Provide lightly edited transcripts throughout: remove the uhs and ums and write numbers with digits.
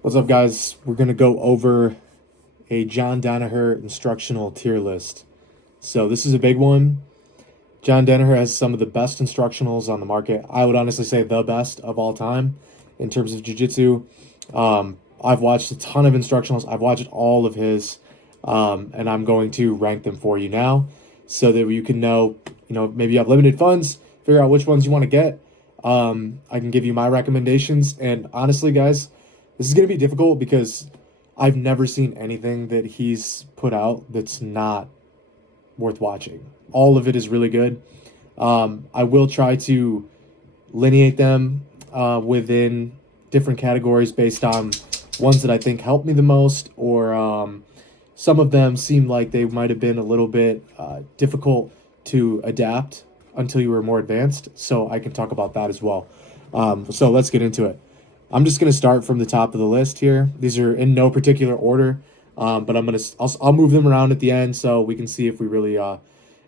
What's up, guys? We're going to go over a John Danaher instructional tier list. So, this is a big one. John Danaher has some of the best instructionals on the market. I would honestly say the best of all time in terms of jiu-jitsu. I've watched a ton of instructionals. I've watched all of his, and I'm going to rank them for you now so that you can know, maybe you have limited funds, figure out which ones you want to get. I can give you my recommendations. And honestly, guys, this is going to be difficult because I've never seen anything that he's put out that's not worth watching. All of it is really good. I will try to lineate them within different categories based on ones that I think helped me the most, or some of them seem like they might have been a little bit difficult to adapt until you were more advanced. So I can talk about that as well. So let's get into it. I'm just going to start from the top of the list here. These are in no particular order, but I'll move them around at the end so we can see if we really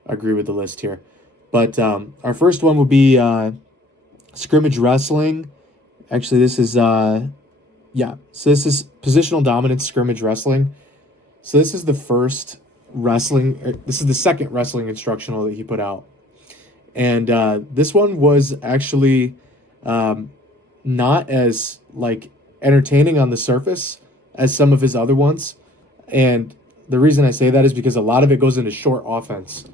agree with the list here. But our first one would be scrimmage wrestling. Actually, this is So this is positional dominance scrimmage wrestling. So this is the first this is the second wrestling instructional that he put out, and this one was actually not as entertaining on the surface as some of his other ones. And the reason I say that is because a lot of it goes into short offense.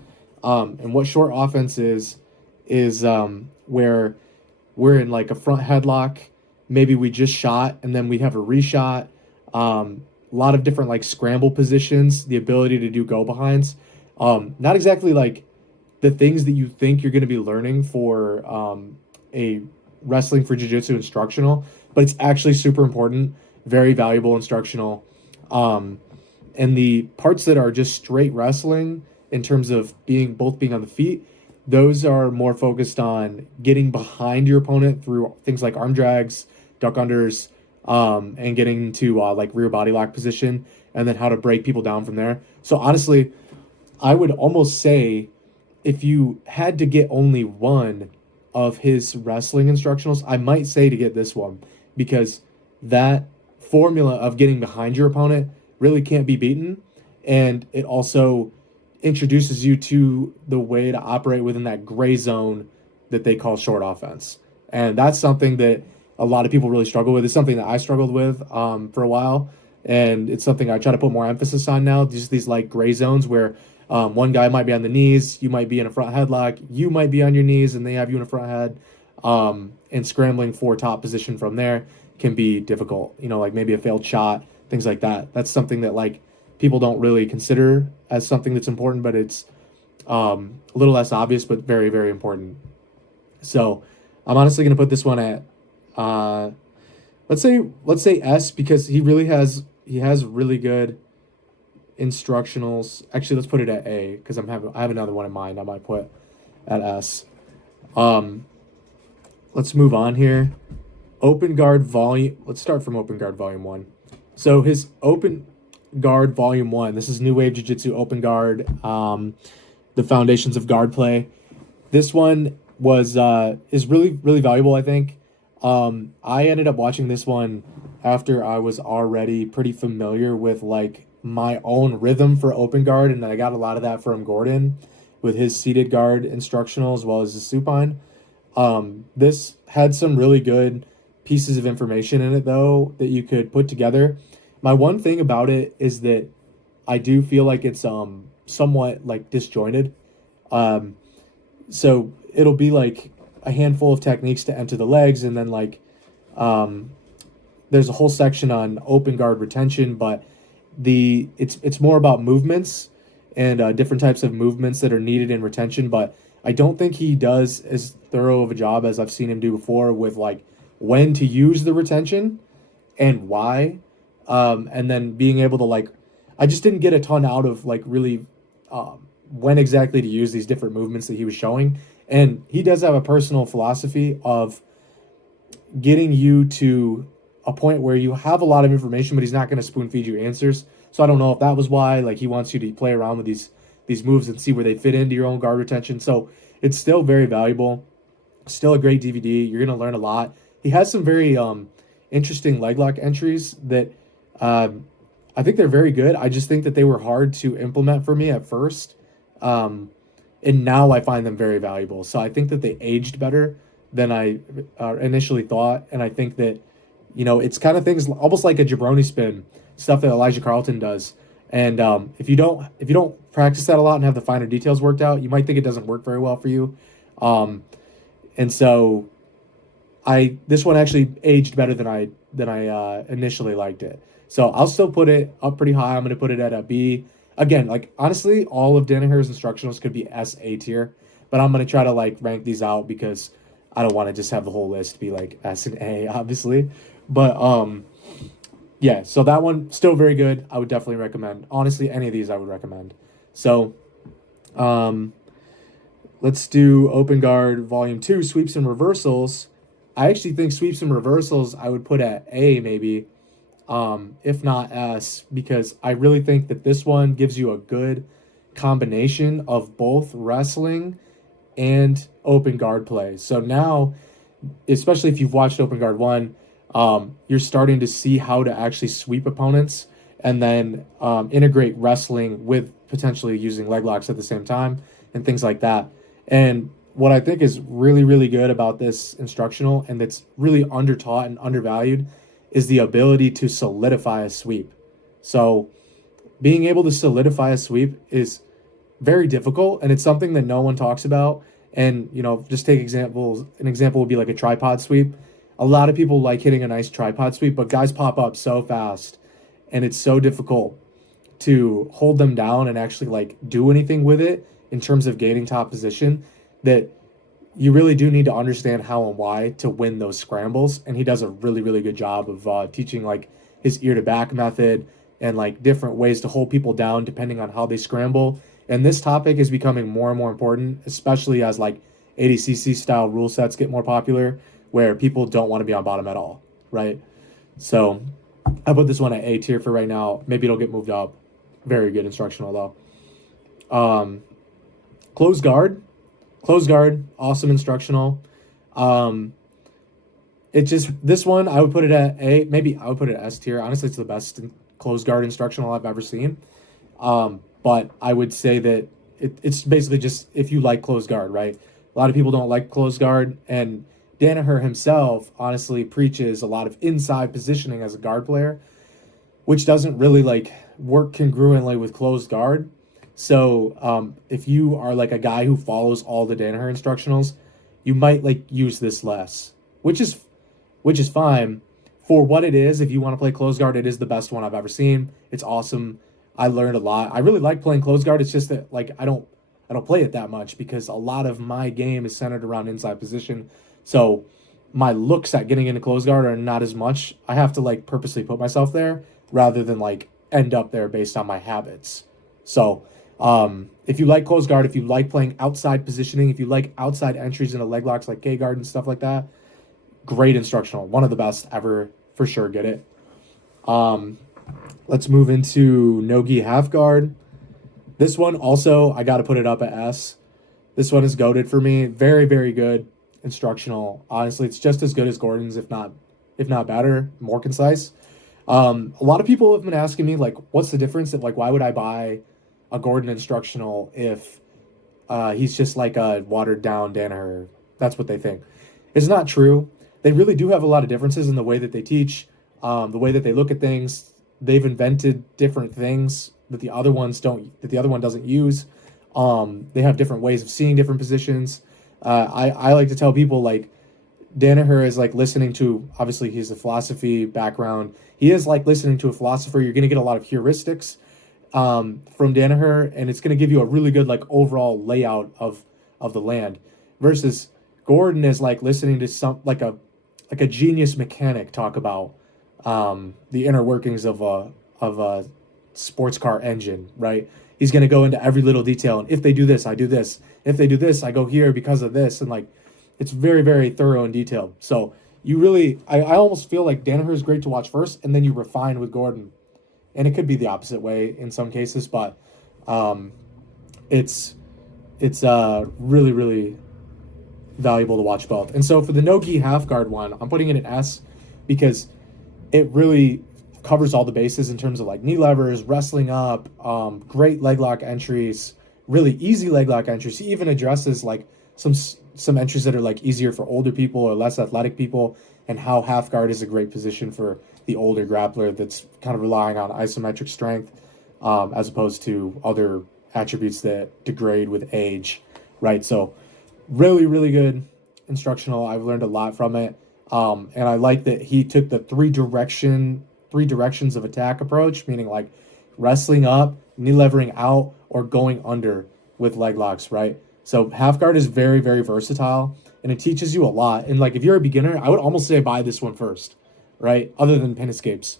And what short offense is where we're in a front headlock, maybe we just shot and then we have a reshot. A lot of different scramble positions, the ability to do go behinds. Not exactly the things that you think you're going to be learning for a wrestling for jiu-jitsu instructional, but it's actually super important, very valuable instructional. And the parts that are just straight wrestling in terms of being on the feet, those are more focused on getting behind your opponent through things like arm drags, duck unders, and getting to rear body lock position, and then how to break people down from there. So honestly, I would almost say if you had to get only one of his wrestling instructionals, I might say to get this one, because that formula of getting behind your opponent really can't be beaten, and it also introduces you to the way to operate within that gray zone that they call short offense. And that's something that a lot of people really struggle with. It's something that I struggled with for a while, and it's something I try to put more emphasis on now. Just these gray zones where one guy might be on the knees, you might be in a front headlock, you might be on your knees, and they have you in a front head. And scrambling for top position from there can be difficult. Maybe a failed shot, things like that. That's something that people don't really consider as something that's important, but it's a little less obvious, but very, very important. So I'm honestly going to put this one at let's say S, because he has really good instructionals. Actually, let's put it at A, because I have another one in mind I might put at S. Let's move on here. Open guard volume. Let's start from open guard volume 1. So his open guard volume 1. This is New Wave Jiu-Jitsu open guard. The foundations of guard play. This one is really, really valuable, I think. I ended up watching this one after I was already pretty familiar with my own rhythm for open guard, and I got a lot of that from Gordon with his seated guard instructional as well as his supine. This had some really good pieces of information in it, though, that you could put together. My one thing about it is that I do feel like it's somewhat disjointed. So it'll be a handful of techniques to enter the legs, and then there's a whole section on open guard retention, but it's more about movements and different types of movements that are needed in retention. But I don't think he does as thorough of a job as I've seen him do before with when to use the retention and why, and then being able to I just didn't get a ton out of really when exactly to use these different movements that he was showing. And he does have a personal philosophy of getting you to a point where you have a lot of information, but he's not going to spoon feed you answers. So I don't know if that was why he wants you to play around with these moves and see where they fit into your own guard retention. So it's still very valuable, still a great DVD. You're going to learn a lot. He has some very interesting leg lock entries that I think they're very good. I just think that they were hard to implement for me at first. And now I find them very valuable. So I think that they aged better than I initially thought. And I think that, it's kind of things almost like a jabroni spin, stuff that Elijah Carlton does. And if you don't practice that a lot and have the finer details worked out, you might think it doesn't work very well for you. And so this one actually aged better than I initially liked it. So I'll still put it up pretty high. I'm going to put it at a B. Again, like honestly, all of Danaher's instructionals could be S, A tier, but I'm going to try to like rank these out because I don't want to just have the whole list be like S and A, obviously. But yeah, so that one still very good. I would definitely recommend. Honestly, any of these I would recommend. So let's do Open Guard Volume 2, Sweeps and Reversals. I actually think sweeps and reversals I would put at A maybe, if not S, because I really think that this one gives you a good combination of both wrestling and open guard play. So now, especially if you've watched Open Guard 1, you're starting to see how to actually sweep opponents and then integrate wrestling with potentially using leg locks at the same time and things like that. And what I think is really, really good about this instructional and that's really undertaught and undervalued is the ability to solidify a sweep. So being able to solidify a sweep is very difficult, and it's something that no one talks about. And, just take examples. An example would be like a tripod sweep. A lot of people like hitting a nice tripod sweep, but guys pop up so fast, and it's so difficult to hold them down and actually like do anything with it in terms of gaining top position that you really do need to understand how and why to win those scrambles. And he does a really, really good job of teaching like his ear to back method and like different ways to hold people down depending on how they scramble. And this topic is becoming more and more important, especially as like ADCC style rule sets get more popular where people don't want to be on bottom at all, right? So I put this one at A tier for right now. Maybe it'll get moved up. Very good instructional though. Close guard, awesome instructional. This one I would put it at A. Maybe I would put it at S tier. Honestly, it's the best close guard instructional I've ever seen. But I would say that it's basically just if you like close guard, right? A lot of people don't like close guard, and Danaher himself honestly preaches a lot of inside positioning as a guard player, which doesn't really like work congruently with closed guard. So if you are like a guy who follows all the Danaher instructionals, you might like use this less, which is fine for what it is. If you want to play closed guard, it is the best one I've ever seen. It's awesome. I learned a lot. I really like playing closed guard. It's just that like I don't play it that much because a lot of my game is centered around inside position. So my looks at getting into closed guard are not as much. I have to like purposely put myself there rather than like end up there based on my habits. So if you like closed guard, if you like playing outside positioning, if you like outside entries into leg locks like K guard and stuff like that, great instructional. One of the best ever for sure. Get it. Let's move into no-gi half guard. This one also, I got to put it up at S. This one is goated for me. Very, very good instructional. Honestly, it's just as good as Gordon's, if not better, more concise. A lot of people have been asking me, like, what's the difference? Like, why would I buy a Gordon instructional if he's just like a watered-down Danaher? That's what they think. It's not true. They really do have a lot of differences in the way that they teach, the way that they look at things. They've invented different things that the other one doesn't use. They have different ways of seeing different positions. I like to tell people like Danaher is like listening to, obviously he's a philosophy background. He is like listening to a philosopher. You're going to get a lot of heuristics from Danaher, and it's going to give you a really good like overall layout of the land, versus Gordon is like listening to some like a genius mechanic talk about the inner workings of a sports car engine, right? He's going to go into every little detail, and if they do this, I do this. If they do this, I go here because of this, and like it's very, very thorough and detailed. So you really, I almost feel like Danaher is great to watch first, and then you refine with Gordon, and it could be the opposite way in some cases, but it's really, really valuable to watch both. And so for the no-gi half guard one, I'm putting it in S because it really covers all the bases in terms of like knee levers, wrestling up, great leg lock entries, really easy leg lock entries. He even addresses like some entries that are like easier for older people or less athletic people, and how half guard is a great position for the older grappler that's kind of relying on isometric strength, as opposed to other attributes that degrade with age, right? So really, really good instructional. I've learned a lot from it. And I like that he took the three directions of attack approach, meaning like wrestling up, knee levering out, or going under with leg locks, right? So half guard is very, very versatile, and it teaches you a lot. And like if you're a beginner, I would almost say buy this one first, right? Other than pin escapes,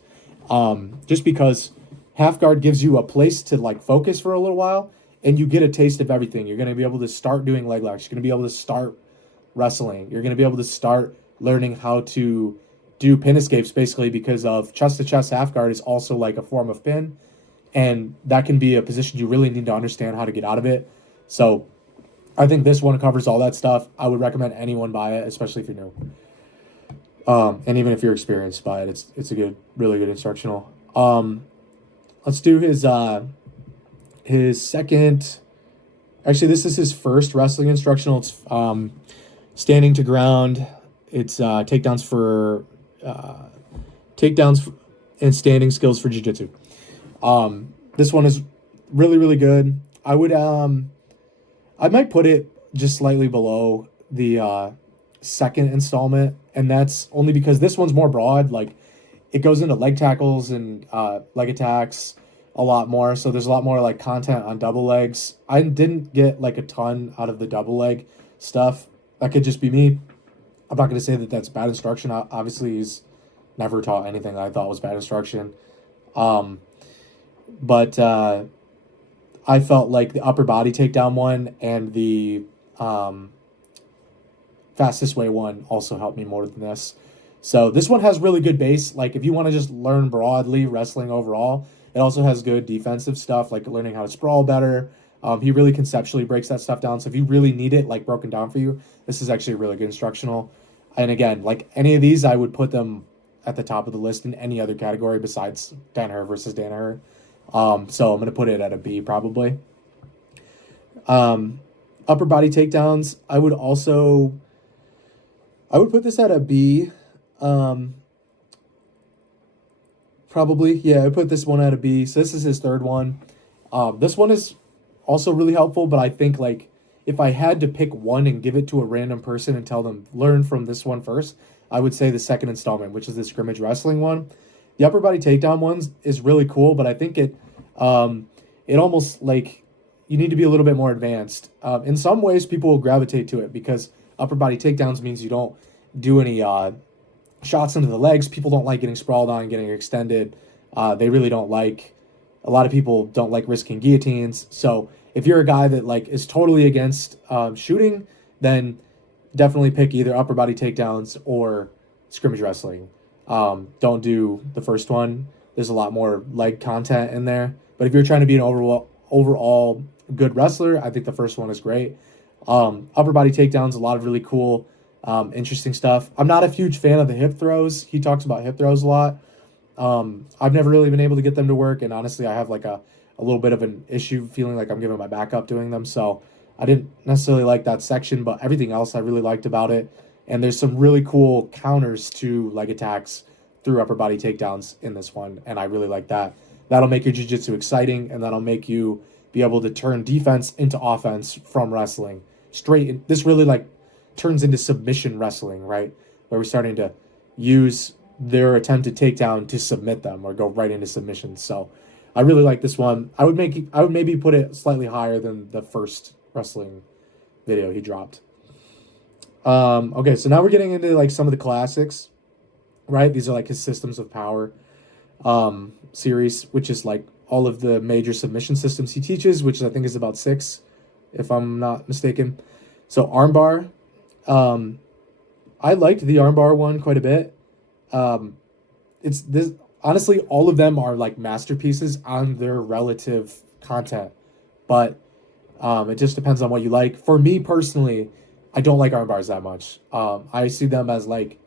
just because half guard gives you a place to like focus for a little while, and you get a taste of everything. You're going to be able to start doing leg locks. You're going to be able to start wrestling. You're going to be able to start learning how to do pin escapes, basically because of chest to chest half guard is also like a form of pin, and that can be a position you really need to understand how to get out of it. So I think this one covers all that stuff. I would recommend anyone buy it, especially if you're new. And even if you're experienced, buy it. It's a good, really good instructional. Let's do his second. Actually, this is his first wrestling instructional. It's standing to ground. It's takedowns and standing skills for jiu-jitsu. This one is really, really good. I might put it just slightly below the second installment, and that's only because this one's more broad. Like it goes into leg tackles and leg attacks a lot more. So there's a lot more like content on double legs. I didn't get like a ton out of the double leg stuff. That could just be me. I'm not going to say that that's bad instruction. Obviously, he's never taught anything that I thought was bad instruction. But I felt like the upper body takedown one and the fastest way one also helped me more than this. So this one has really good base. Like if you want to just learn broadly wrestling overall, it also has good defensive stuff, like learning how to sprawl better. He really conceptually breaks that stuff down. So if you really need it like broken down for you, this is actually a really good instructional. And again, like any of these, I would put them at the top of the list in any other category besides Danaher versus Danaher. So I'm going to put it at a B probably. Upper body takedowns, I would put this at a B. Probably, yeah, I put this one at a B. So this is his third one. This one is also really helpful, but I think like if I had to pick one and give it to a random person and tell them learn from this one first, I would say the second installment, which is the scrimmage wrestling one. The upper body takedown ones is really cool, but I think it almost like you need to be a little bit more advanced. In some ways, people will gravitate to it because upper body takedowns means you don't do any shots into the legs. People don't like getting sprawled on, getting extended. They really don't like. A lot of people don't like risking guillotines. So if you're a guy that like is totally against shooting, then definitely pick either upper body takedowns or scrimmage wrestling. Don't do the first one. There's a lot more leg content in there. But if you're trying to be an overall good wrestler, I think the first one is great. Upper body takedowns, a lot of really cool, interesting stuff. I'm not a huge fan of the hip throws. He talks about hip throws a lot. I've never really been able to get them to work, and honestly, I have like a little bit of an issue feeling like I'm giving my back up doing them. So I didn't necessarily like that section, but everything else I really liked about it. And there's some really cool counters to leg attacks through upper body takedowns in this one, and I really like that. That'll make your jiu-jitsu exciting, and that'll make you be able to turn defense into offense from wrestling. This really like turns into submission wrestling, right? Where we're starting to use their attempted takedown to submit them or go right into submissions. So I really like this one. I would maybe put it slightly higher than the first wrestling video he dropped. Okay, so now we're getting into like some of the classics, right? These are like his Systems of Power series, which is like all of the major submission systems he teaches, which I think is about 6, if I'm not mistaken. So armbar, I liked the armbar one quite a bit. It's this honestly, all of them are like masterpieces on their relative content, but it just depends on what you like. For me personally, I don't like arm bars that much. I see them as like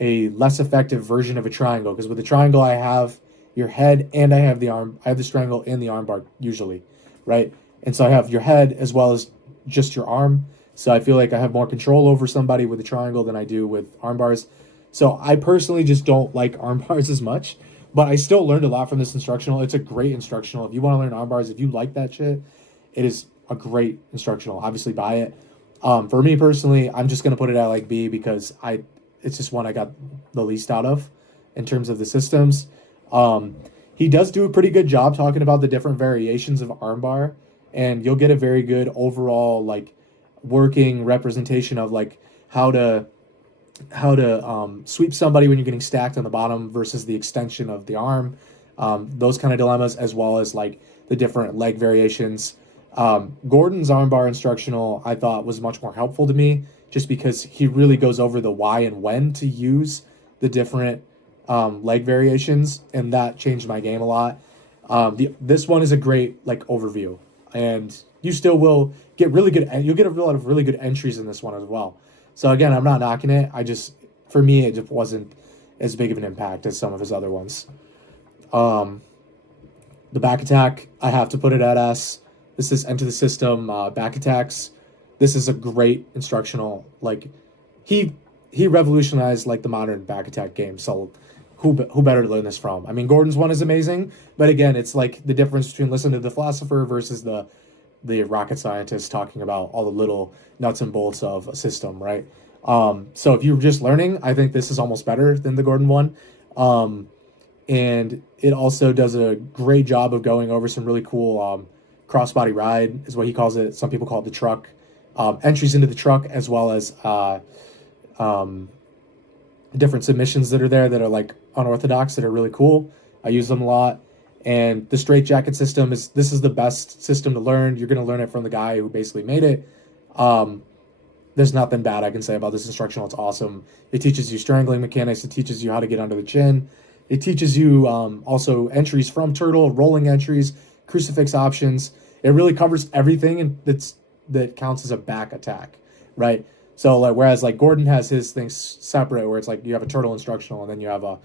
a less effective version of a triangle, because with the triangle I have your head and I have the arm, I have the strangle and the armbar usually, right? And so I have your head as well as just your arm. So I feel like I have more control over somebody with a triangle than I do with arm bars. So I personally just don't like arm bars as much, but I still learned a lot from this instructional. It's a great instructional. If you want to learn arm bars, if you like that shit, it is a great instructional. Obviously, buy it. For me personally, I'm just gonna put it at like B because it's just one I got the least out of in terms of the systems. He does do a pretty good job talking about the different variations of armbar, and you'll get a very good overall like working representation of like how to sweep somebody when you're getting stacked on the bottom versus the extension of the arm. Those kind of dilemmas, as well as like the different leg variations. Gordon's armbar instructional I thought was much more helpful to me, just because he really goes over the why and when to use the different leg variations, and that changed my game a lot. This one is a great like overview, and you still will get really good. You'll get a lot of really good entries in this one as well. So again, I'm not knocking it. For me, it just wasn't as big of an impact as some of his other ones. The back attack, I have to put it at S. This is Enter the System back attacks. This is a great instructional. Like he revolutionized like the modern back attack game. So who better to learn this from? I mean, Gordon's one is amazing, but again, it's like the difference between listening to the philosopher versus the rocket scientist talking about all the little nuts and bolts of a system, right? So if you're just learning, I think this is almost better than the Gordon one. And it also does a great job of going over some really cool crossbody ride is what he calls it. Some people call it the truck. Entries into the truck, as well as different submissions that are there that are like unorthodox, that are really cool. I use them a lot. And the straight jacket system this is the best system to learn. You're going to learn it from the guy who basically made it. There's nothing bad I can say about this instructional. It's awesome. It teaches you strangling mechanics. It teaches you how to get under the chin. It teaches you also entries from turtle, rolling entries, crucifix options. It really covers everything that counts as a back attack, right? So like, whereas like Gordon has his things separate, where it's like you have a turtle instructional and then you have a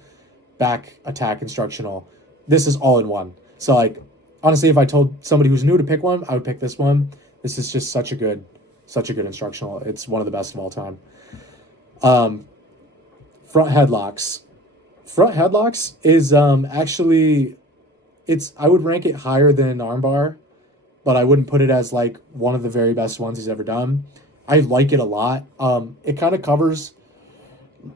back attack instructional. This is all in one. So like, honestly, if I told somebody who's new to pick one, I would pick this one. This is just such a good instructional. It's one of the best of all time. Front headlocks. Front headlocks is actually, I would rank it higher than an armbar, but I wouldn't put it as like one of the very best ones he's ever done. I like it a lot. It kind of covers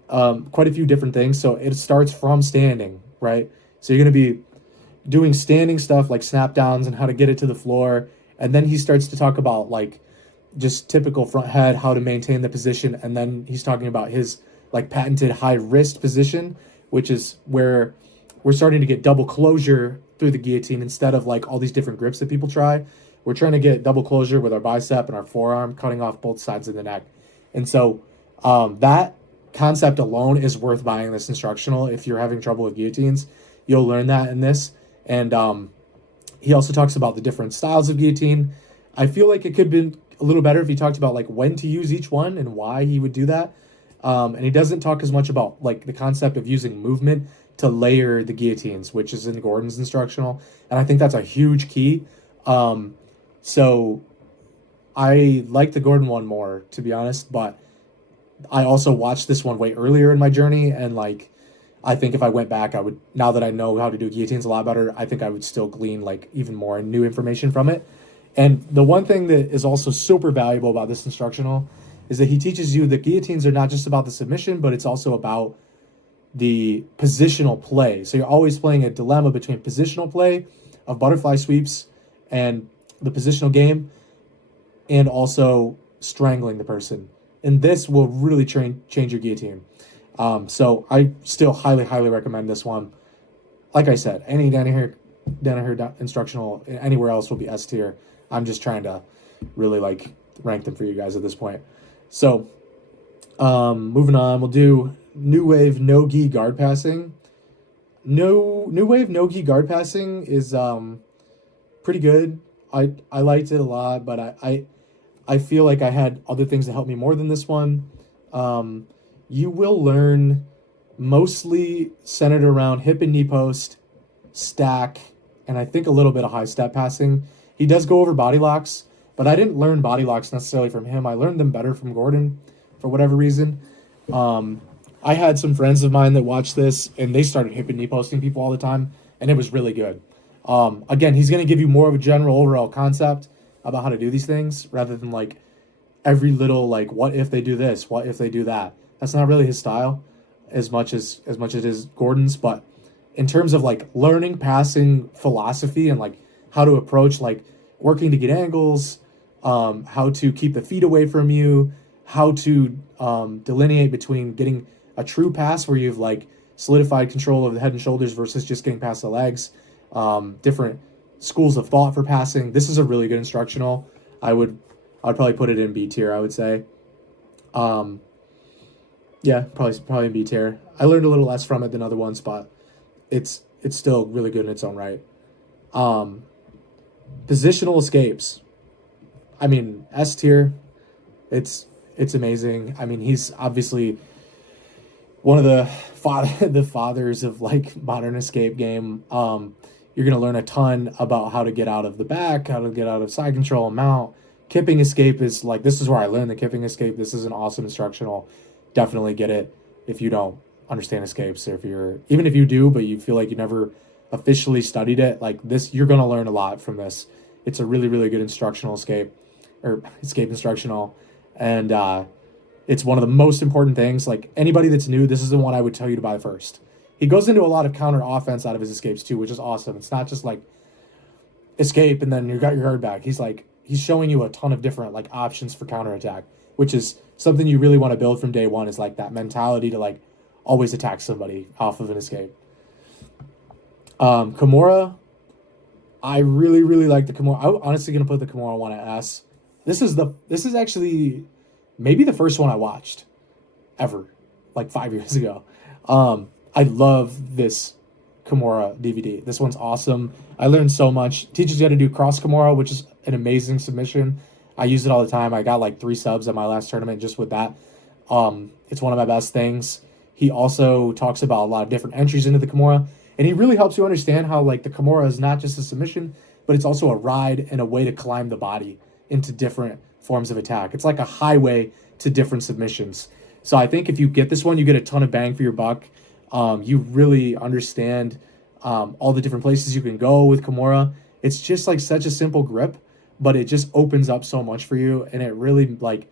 quite a few different things. So it starts from standing, right? So you're going to be doing standing stuff like snap downs and how to get it to the floor. And then he starts to talk about like just typical front head, how to maintain the position. And then he's talking about his like patented high wrist position, which is where we're starting to get double closure through the guillotine instead of like all these different grips that people try. We're trying to get double closure with our bicep and our forearm, cutting off both sides of the neck. And so that concept alone is worth buying this instructional. If you're having trouble with guillotines, you'll learn that in this. And he also talks about the different styles of guillotine. I feel like it could have been a little better if he talked about like when to use each one and why he would do that. And he doesn't talk as much about like the concept of using movement to layer the guillotines, which is in Gordon's instructional. And I think that's a huge key. So I like the Gordon one more, to be honest, but I also watched this one way earlier in my journey, and like I think if I went back, I would, now that I know how to do guillotines a lot better, I think I would still glean like even more new information from it. And the one thing that is also super valuable about this instructional is that he teaches you that guillotines are not just about the submission, but it's also about the positional play. So you're always playing a dilemma between positional play of butterfly sweeps and the positional game, and also strangling the person. And this will really change your guillotine. So I still highly, highly recommend this one. Like I said, any Danaher instructional anywhere else will be S tier. I'm just trying to really like rank them for you guys at this point. So moving on, we'll do New Wave no-gi guard passing. New Wave no-gi guard passing is pretty good. I liked it a lot, but I feel like I had other things that helped me more than this one. You will learn mostly centered around hip and knee post, stack, and I think a little bit of high step passing. He does go over body locks, but I didn't learn body locks necessarily from him. I learned them better from Gordon for whatever reason. I had some friends of mine that watched this, and they started hip and knee posting people all the time, and it was really good. Again, he's going to give you more of a general overall concept about how to do these things rather than like every little like what if they do this, what if they do that. That's not really his style as much as it is Gordon's, but in terms of like learning passing philosophy and like how to approach like working to get angles, how to keep the feet away from you, how to delineate between getting a true pass where you've like solidified control of the head and shoulders versus just getting past the legs, different schools of thought for passing. This is a really good instructional. I'd probably put it in B tier, I would say. Yeah, probably in B tier. I learned a little less from it than other ones, but it's still really good in its own right. Positional escapes. I mean, S tier. It's amazing. I mean, he's obviously one of the fathers of like modern escape game. You're gonna learn a ton about how to get out of the back, how to get out of side control, mount. Kipping escape is like, this is where I learned the kipping escape. This is an awesome instructional. Definitely get it if you don't understand escapes, or even if you do, but you feel like you never officially studied it, like this, you're going to learn a lot from this. It's a really, really good instructional escape instructional. And it's one of the most important things. Like anybody that's new, this is the one I would tell you to buy first. He goes into a lot of counter offense out of his escapes too, which is awesome. It's not just like escape and then you got your guard back. He's showing you a ton of different like options for counterattack, which is something you really want to build from day one, is like that mentality to like always attack somebody off of an escape. Kimura, I really, really like the Kimura. I'm honestly going to put the Kimura one at S. This is actually maybe the first one I watched ever, like 5 years ago. I love this Kimura DVD. This one's awesome. I learned so much. Teaches you how to do cross Kimura, which is an amazing submission. I use it all the time. I got like 3 subs at my last tournament just with that. It's one of my best things. He also talks about a lot of different entries into the Kimura, and he really helps you understand how like the Kimura is not just a submission, but it's also a ride and a way to climb the body into different forms of attack. It's like a highway to different submissions. So I think if you get this one, you get a ton of bang for your buck. You really understand all the different places you can go with Kimura. It's just like such a simple grip, but it just opens up so much for you. And it really like,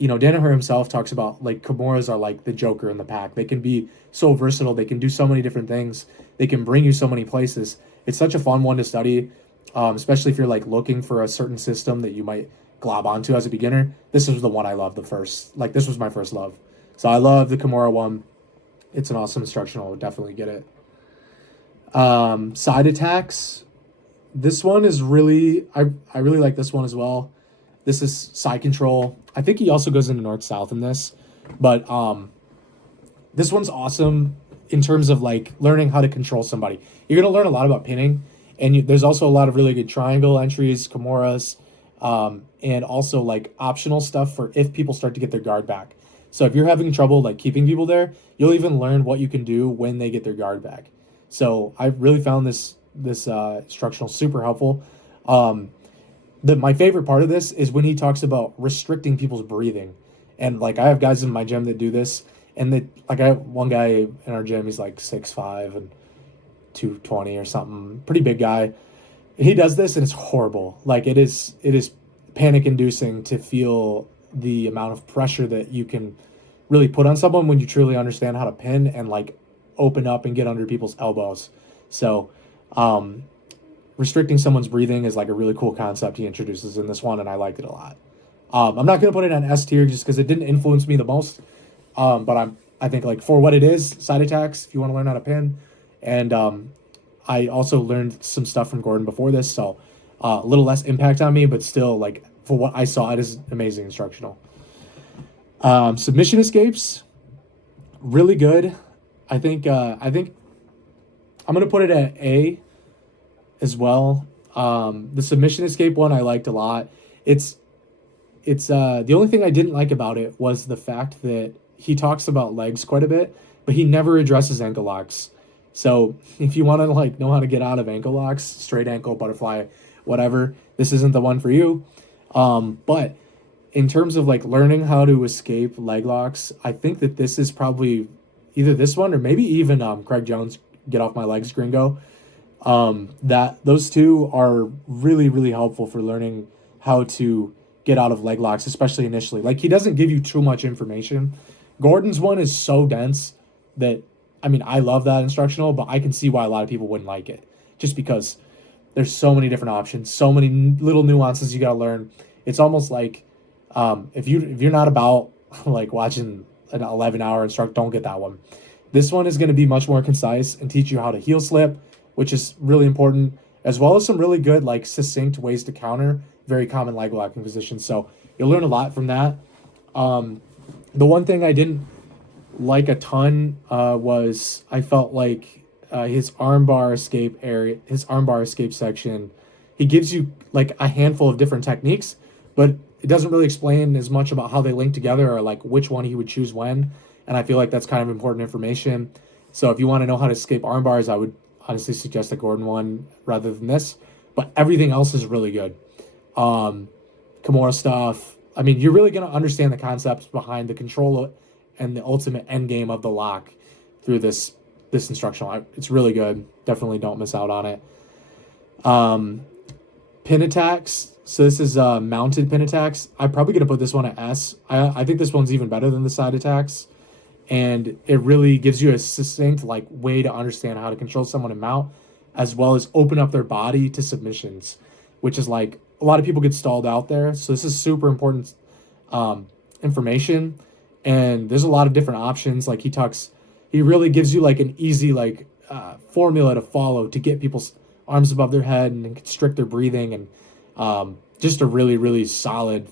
Danaher himself talks about like Kimuras are like the Joker in the pack. They can be so versatile. They can do so many different things. They can bring you so many places. It's such a fun one to study, especially if you're like looking for a certain system that you might glob onto as a beginner. This is the one I love the first. Like this was my first love. So I love the Kimura one. It's an awesome instructional. I would definitely get it. Side attacks. This one is really, I really like this one as well. This is side control. I think he also goes into north-south in this. But this one's awesome in terms of like learning how to control somebody. You're going to learn a lot about pinning. And there's also a lot of really good triangle entries, Kimuras, and also like optional stuff for if people start to get their guard back. So if you're having trouble like keeping people there, you'll even learn what you can do when they get their guard back. So I really found this instructional super helpful. My favorite part of this is when he talks about restricting people's breathing. And like I have guys in my gym that do this, and I have one guy in our gym, he's like 6'5" and 220 or something, pretty big guy. And he does this and it's horrible. Like it is panic inducing to feel the amount of pressure that you can really put on someone when you truly understand how to pin and like open up and get under people's elbows. So restricting someone's breathing is like a really cool concept he introduces in this one, and I liked it a lot. I'm not going to put it on S tier just because it didn't influence me the most, but I think like for what it is, side attacks, if you want to learn how to pin, and I also learned some stuff from Gordon before this, so a little less impact on me, but still like for what I saw, it is amazing instructional. Submission escapes, really good. I think I'm going to put it at A as well. The submission escape one I liked a lot. It's the only thing I didn't like about it was the fact that he talks about legs quite a bit, but he never addresses ankle locks. So if you want to like know how to get out of ankle locks, straight ankle, butterfly, whatever, this isn't the one for you. But in terms of like learning how to escape leg locks, I think that this is probably either this one or maybe even Craig Jones' Get Off My Legs Gringo. That those two are really, really helpful for learning how to get out of leg locks, especially initially. Like he doesn't give you too much information. Gordon's one is so dense that I mean I love that instructional, but I can see why a lot of people wouldn't like it. Just because there's so many different options, so many little nuances you gotta learn. It's almost like if you're not about like watching an 11-hour instruct, don't get that one. This one is going to be much more concise and teach you how to heel slip, which is really important, as well as some really good like succinct ways to counter very common leg locking positions. So you'll learn a lot from that. The one thing I didn't like a ton was I felt like his armbar escape section, he gives you like a handful of different techniques, but it doesn't really explain as much about how they link together or like which one he would choose when. And I feel like that's kind of important information. So if you want to know how to escape arm bars, I would honestly suggest the Gordon one rather than this. But everything else is really good. Kimura stuff. I mean, you're really going to understand the concepts behind the control and the ultimate end game of the lock through this instructional. It's really good. Definitely don't miss out on it. Pin attacks. So this is mounted pin attacks. I'm probably going to put this one at S. I think this one's even better than the side attacks. And it really gives you a succinct like way to understand how to control someone and mount, as well as open up their body to submissions, which is like a lot of people get stalled out there. So this is super important information. And there's a lot of different options. Like he really gives you like an easy like formula to follow to get people's arms above their head and constrict their breathing, and just a really, really solid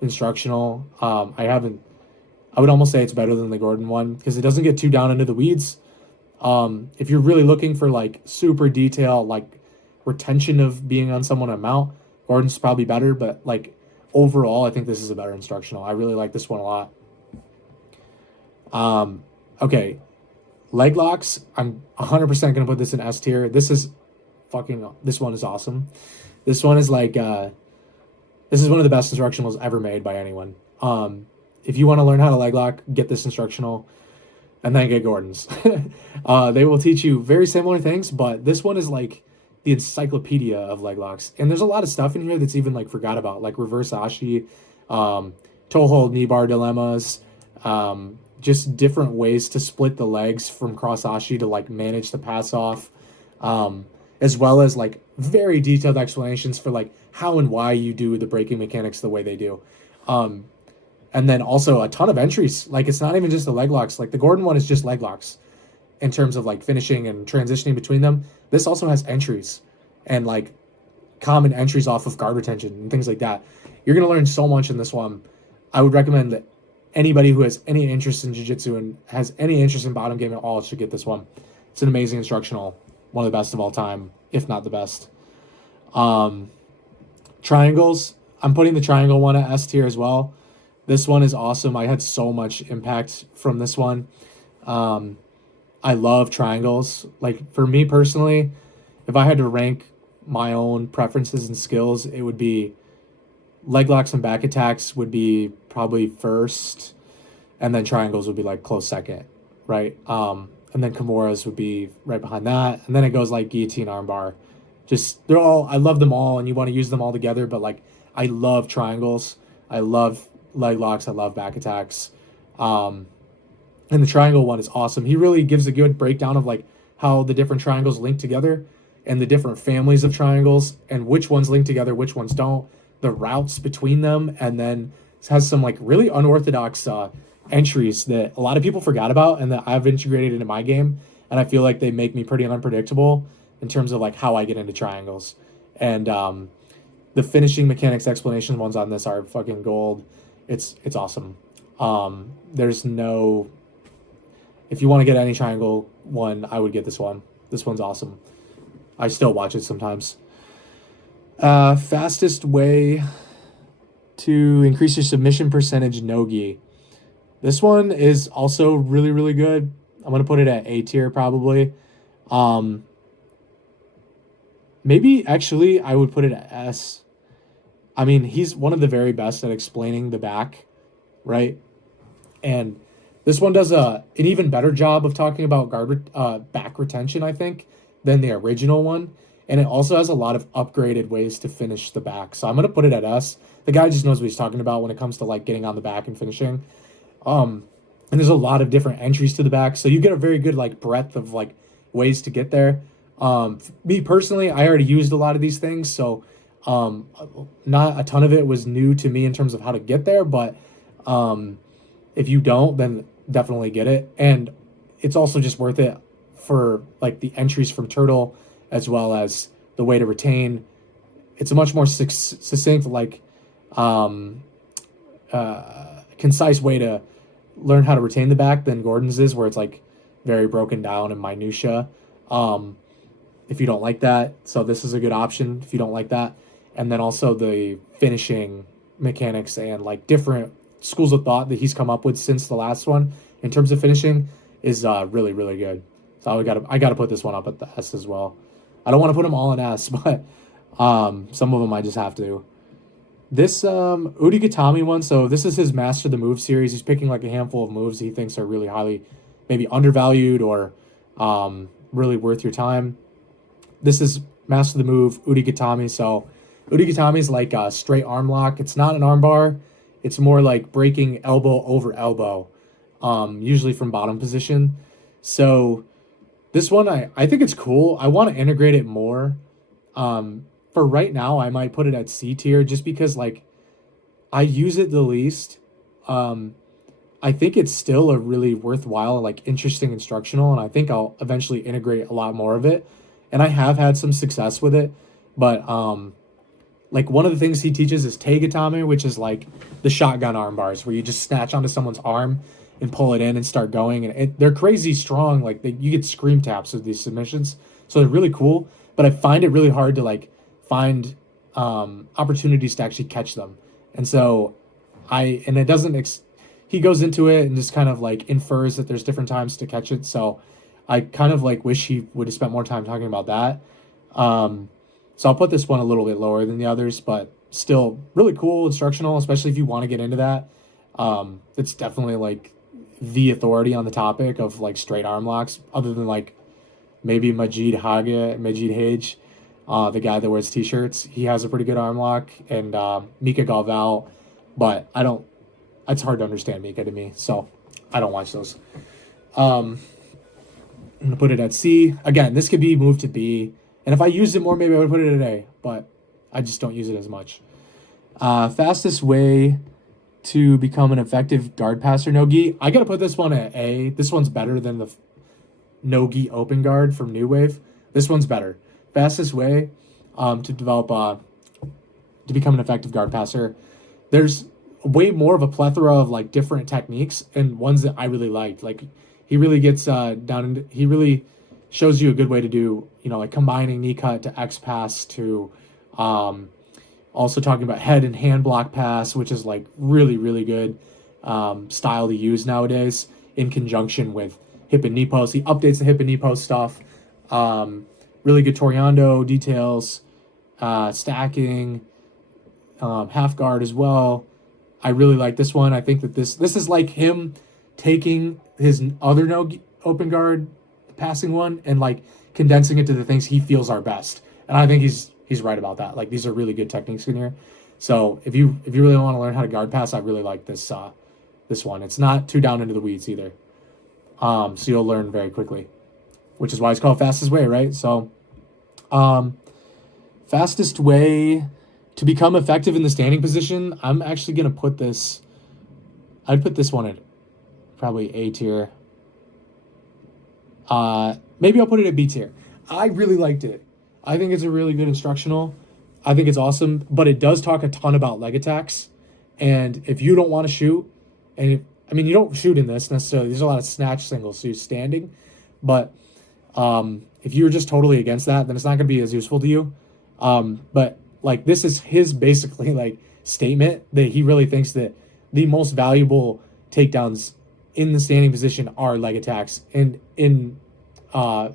instructional. I would almost say it's better than the Gordon one because it doesn't get too down into the weeds. If you're really looking for like super detail, like retention of being on someone to mount, Gordon's probably better, but like overall, I think this is a better instructional. I really like this one a lot. Okay. Leg locks. I'm 100% going to put this in S tier. This one is awesome. This one is like, this is one of the best instructionals ever made by anyone. If you want to learn how to leg lock, get this instructional and then get Gordon's. They will teach you very similar things, but this one is like the encyclopedia of leg locks. And there's a lot of stuff in here that's even like forgot about, like reverse ashi, toe hold, knee bar dilemmas, just different ways to split the legs from cross ashi to like manage the pass off, as well as like very detailed explanations for like how and why you do the braking mechanics the way they do. And then also a ton of entries. Like it's not even just the leg locks. Like the Gordon one is just leg locks in terms of like finishing and transitioning between them. This also has entries and like common entries off of guard retention and things like that. You're going to learn so much in this one. I would recommend that anybody who has any interest in jiu-jitsu and has any interest in bottom game at all should get this one. It's an amazing instructional. One of the best of all time, if not the best. Triangles. I'm putting the triangle one at S tier as well. This one is awesome. I had so much impact from this one. I love triangles. Like for me personally, if I had to rank my own preferences and skills, it would be leg locks and back attacks would be probably first, and then triangles would be like close second, right? And then Kimuras would be right behind that, and then it goes like guillotine, armbar. Just they're all, I love them all, and you want to use them all together. But like I love triangles. I love leg locks. I love back attacks. And the triangle one is awesome. He really gives a good breakdown of like how the different triangles link together and the different families of triangles and which ones link together, which ones don't, the routes between them, and then has some like really unorthodox entries that a lot of people forgot about and that I've integrated into my game. And I feel like they make me pretty unpredictable in terms of like how I get into triangles. And the finishing mechanics explanation ones on this are fucking gold. It's awesome. There's no, if you want to get any triangle one, I would get this one. This one's awesome. I still watch it sometimes. Fastest way to increase your submission percentage, no-gi. This one is also really, really good. I'm gonna put it at A tier probably. Um, Maybe actually I would put it at S. I mean, he's one of the very best at explaining the back, right? And this one does an even better job of talking about back retention, I think, than the original one. And it also has a lot of upgraded ways to finish the back. So I'm gonna put it at S. The guy just knows what he's talking about when it comes to like getting on the back and finishing. And there's a lot of different entries to the back, so you get a very good like breadth of like ways to get there. Me personally, I already used a lot of these things, so um, not a ton of it was new to me in terms of how to get there. But if you don't, then definitely get it, and it's also just worth it for like the entries from Turtle as well as the way to retain. It's a much more succinct, like um, concise way to learn how to retain the back than Gordon's is, where it's like very broken down and minutia. Um, if you don't like that, so this is a good option if you don't like that. And then also the finishing mechanics and like different schools of thought that he's come up with since the last one in terms of finishing is really really good. So I gotta put this one up at the S as well. I don't want to put them all in S, but some of them I just have to. This Udi one, so this is his Master the Move series. He's picking like a handful of moves he thinks are really highly maybe undervalued or really worth your time. This is Master the Move Udi. So Udi is like a straight arm lock. It's not an armbar. It's more like breaking elbow over elbow, usually from bottom position. So this one, I think it's cool. I want to integrate it more. For right now, I might put it at C tier just because like I use it the least. I think it's still a really worthwhile, like interesting instructional, and I think I'll eventually integrate a lot more of it. And I have had some success with it, but like one of the things he teaches is takedown, which is like the shotgun arm bars where you just snatch onto someone's arm and pull it in and start going, and they're crazy strong. Like you get scream taps with these submissions, so they're really cool. But I find it really hard to like find opportunities to actually catch them, and so it doesn't. He goes into it and just kind of like infers that there's different times to catch it. So I kind of like wish he would have spent more time talking about that. So I'll put this one a little bit lower than the others, but still really cool instructional, especially if you want to get into that. It's definitely like the authority on the topic of like straight arm locks, other than like maybe Majid Hage, the guy that wears t-shirts. He has a pretty good arm lock, and Mika Galval, but it's hard to understand Mika to me, so I don't watch those. I'm going to put it at C. Again, this could be moved to B, and if I used it more, maybe I would put it at A, but I just don't use it as much. Fastest way to become an effective guard passer, no-gi. I got to put this one at A. This one's better than the no-gi open guard from New Wave. This one's better. Fastest way to develop to become an effective guard passer. There's way more of a plethora of like different techniques and ones that I really liked. Like he really gets he really shows you a good way to do, like combining knee cut to X pass to also talking about head and hand block pass, which is like really, really good style to use nowadays in conjunction with hip and knee post. He updates the hip and knee post stuff. Really good Toriando details, stacking, half guard as well. I really like this one. I think that this is like him taking his other no open guard passing one and like condensing it to the things he feels are best. And I think he's right about that. Like these are really good techniques in here. So if you really want to learn how to guard pass, I really like this one. It's not too down into the weeds either. So you'll learn very quickly, which is why it's called fastest way, right? So fastest way to become effective in the standing position, I'm actually going to put this, I'd put this one at probably A tier. Maybe I'll put it at B tier. I really liked it. I think it's a really good instructional. I think it's awesome, but it does talk a ton about leg attacks. And if you don't want to shoot, you don't shoot in this necessarily. There's a lot of snatch singles, so you're standing. But if you're just totally against that, then it's not going to be as useful to you. But like this is his basically like statement that he really thinks that the most valuable takedowns in the standing position are leg attacks, and in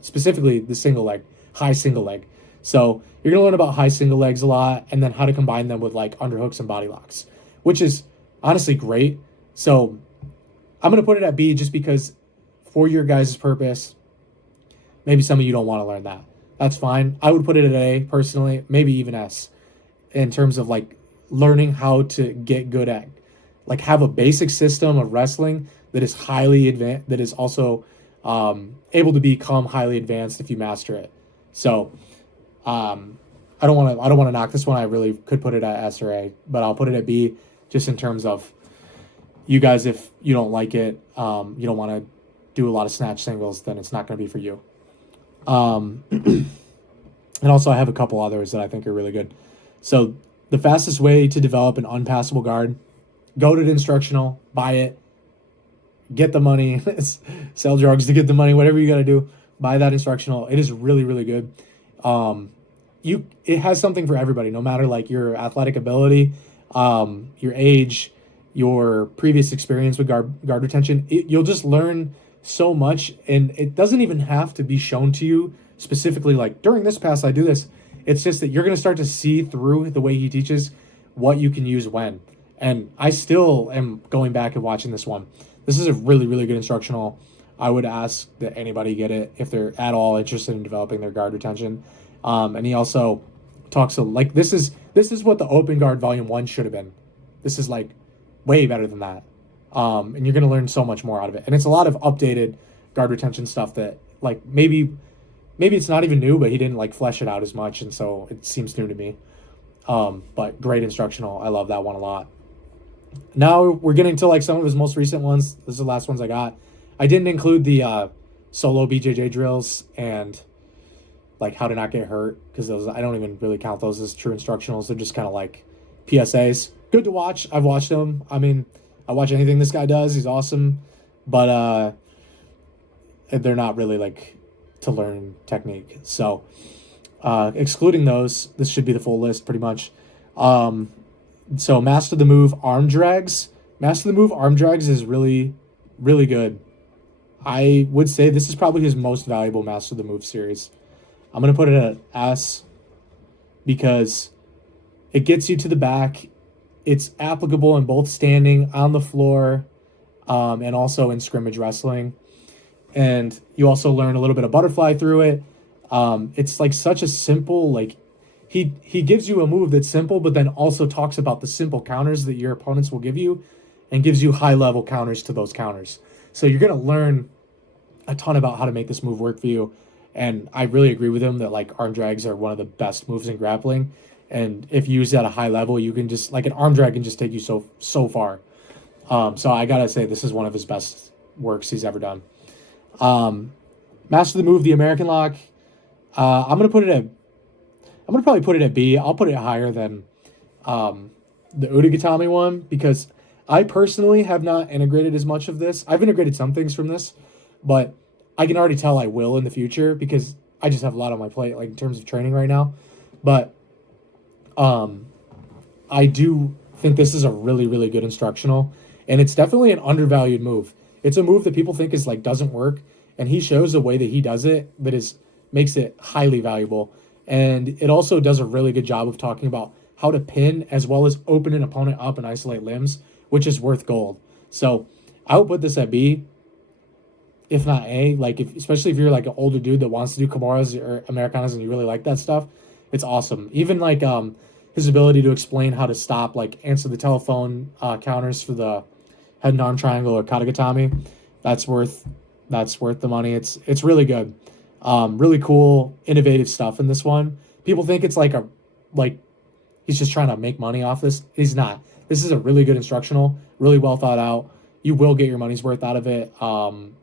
specifically the single leg, high single leg. So you're gonna learn about high single legs a lot, and then how to combine them with like underhooks and body locks, which is honestly great. So I'm gonna put it at B just because for your guys' purpose, maybe some of you don't want to learn that. That's fine. I would put it at A personally, maybe even S, in terms of like learning how to get good at, like have a basic system of wrestling that is highly advanced, that is also able to become highly advanced if you master it. So I don't want to knock this one. I really could put it at S or A, but I'll put it at B just in terms of you guys. If you don't like it, you don't want to do a lot of snatch singles, then it's not going to be for you. And also I have a couple others that I think are really good. So the fastest way to develop an unpassable guard, go to the Instructional, buy it, get the money, sell drugs to get the money, whatever you got to do, buy that Instructional. It is really, really good. It has something for everybody, no matter like your athletic ability, your age, your previous experience with guard retention. You'll just learn so much, and it doesn't even have to be shown to you specifically like during this pass I do this. It's just that you're going to start to see through the way he teaches what you can use when. And I still am going back and watching this one. This is a really, really good Instructional. I would ask that anybody get it if they're at all interested in developing their guard retention. And he also talks like this is what the Open Guard Volume 1 should have been. This is like way better than that. And you're going to learn so much more out of it. And it's a lot of updated guard retention stuff that like maybe it's not even new, but he didn't like flesh it out as much. And so it seems new to me. But great Instructional. I love that one a lot. Now we're getting to like some of his most recent ones. This is the last ones I got. I didn't include the solo BJJ drills and like how to not get hurt, because those I don't even really count those as true Instructionals. They're just kind of like PSAs. Good to watch. I've watched them. I mean, I watch anything this guy does. He's awesome. But they're not really like to learn technique. So excluding those, this should be the full list pretty much. So Master the Move arm drags. Master the Move arm drags is really, really good. I would say this is probably his most valuable Master the Move series. I'm going to put it at S because it gets you to the back. It's applicable in both standing, on the floor, and also in scrimmage wrestling. And you also learn a little bit of butterfly through it. It's like such a simple, like, he gives you a move that's simple, but then also talks about the simple counters that your opponents will give you and gives you high-level counters to those counters. So you're going to learn a ton about how to make this move work for you. And I really agree with him that, like, arm drags are one of the best moves in grappling. And if used at a high level, you can just, like, an arm drag can just take you so far. So I got to say, this is one of his best works he's ever done. Master the Move, the American Lock. I'm going to probably put it at B. I'll put it higher than the Udagatami one because I personally have not integrated as much of this. I've integrated some things from this, but I can already tell I will in the future because I just have a lot on my plate, like in terms of training right now. But I do think this is a really, really good Instructional, and it's definitely an undervalued move. It's a move that people think is like doesn't work, and he shows the way that he does it that makes it highly valuable. And it also does a really good job of talking about how to pin as well as open an opponent up and isolate limbs, which is worth gold. So I would put this at B, if not A. Like, especially if you're like an older dude that wants to do Kimuras or Americanas and you really like that stuff, it's awesome. Even like his ability to explain how to stop, like answer the telephone counters for the head and arm triangle or Katagatami, that's worth the money. It's really good. Really cool, innovative stuff in this one. People think it's like he's just trying to make money off this. He's not. This is a really good Instructional, really well thought out. You will get your money's worth out of it.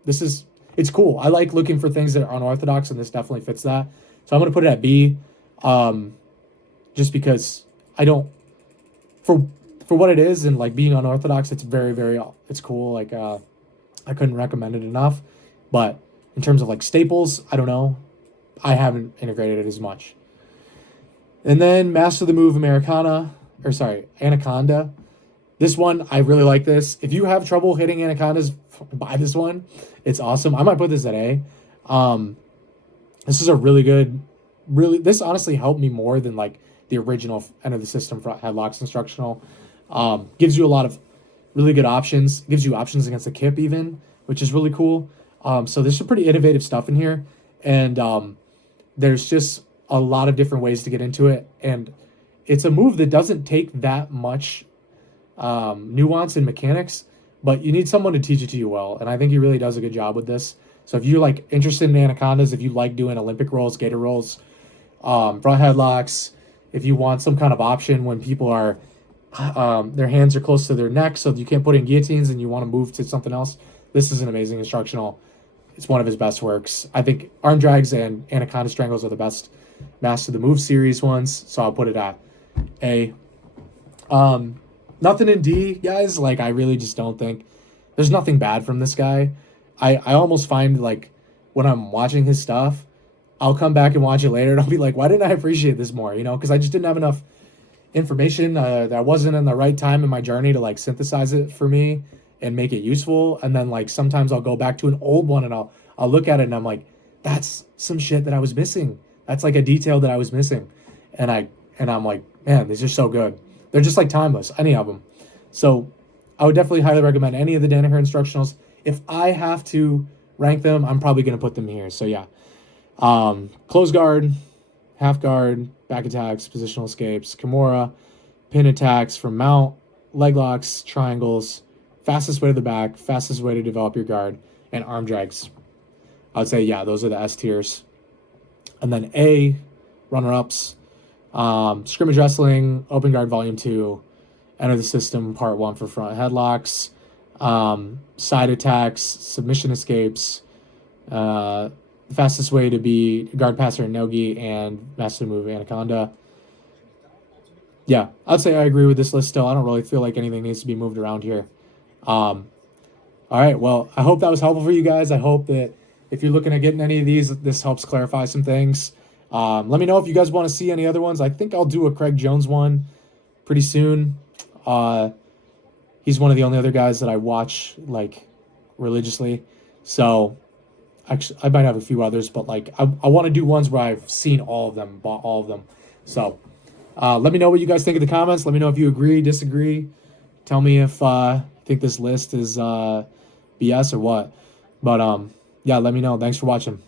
It's cool. I like looking for things that are unorthodox, and this definitely fits that. So I'm gonna put it at B, just because I don't for what it is and like being unorthodox. It's very, very it's cool. Like I couldn't recommend it enough, but in terms of like staples, I don't know. I haven't integrated it as much. And then Master the Move Anaconda. This one, I really like this. If you have trouble hitting anacondas, buy this one. It's awesome. I might put this at A. Um, this is a really good, this honestly helped me more than like the original end of the system for headlocks instructional. Gives you a lot of really good options. Gives you options against the kip even, which is really cool. So there's some pretty innovative stuff in here. And there's just a lot of different ways to get into it. And it's a move that doesn't take that much nuance and mechanics, but you need someone to teach it to you well. And I think he really does a good job with this. So if you're like interested in anacondas, if you like doing Olympic rolls, gator rolls, front headlocks, if you want some kind of option when people are, their hands are close to their neck, so you can't put in guillotines and you want to move to something else, this is an amazing instructional. It's one of his best works. I think arm drags and anaconda strangles are the best Master the Move series ones, so I'll put it at A. Nothing in D, guys. Like, I really just don't think there's nothing bad from this guy. I almost find like when I'm watching his stuff, I'll come back and watch it later and I'll be like, why didn't I appreciate this more? You know, because I just didn't have enough information. That wasn't in the right time in my journey to like synthesize it for me and make it useful. And then like sometimes I'll go back to an old one and I'll look at it and I'm like, that's some shit that I was missing. That's like a detail that I was missing. And I'm like, man, these are so good. They're just like timeless, any of them. So I would definitely highly recommend any of the Danaher instructionals. If I have to rank them, I'm probably going to put them here. So yeah, close guard, half guard, back attacks, positional escapes, Kimura, pin attacks from mount, leg locks, triangles, fastest way to the back, fastest way to develop your guard, and arm drags. I would say, yeah, those are the S tiers. And then A, runner-ups, scrimmage wrestling, open guard volume 2, enter the system part 1 for front headlocks, side attacks, submission escapes, the fastest way to be guard passer in Nogi, and master move anaconda. Yeah, I'd say I agree with this list still. I don't really feel like anything needs to be moved around here. All right, well, I hope that was helpful for you guys. I hope that if you're looking at getting any of these, this helps clarify some things. Let me know if you guys want to see any other ones. I think I'll do a Craig Jones one pretty soon. He's one of the only other guys that I watch like religiously. So actually, I might have a few others, but like I want to do ones where I've seen all of them, bought all of them. So let me know what you guys think in the comments. Let me know if you agree, disagree. Tell me if you think this list is BS or what. But yeah, let me know. Thanks for watching.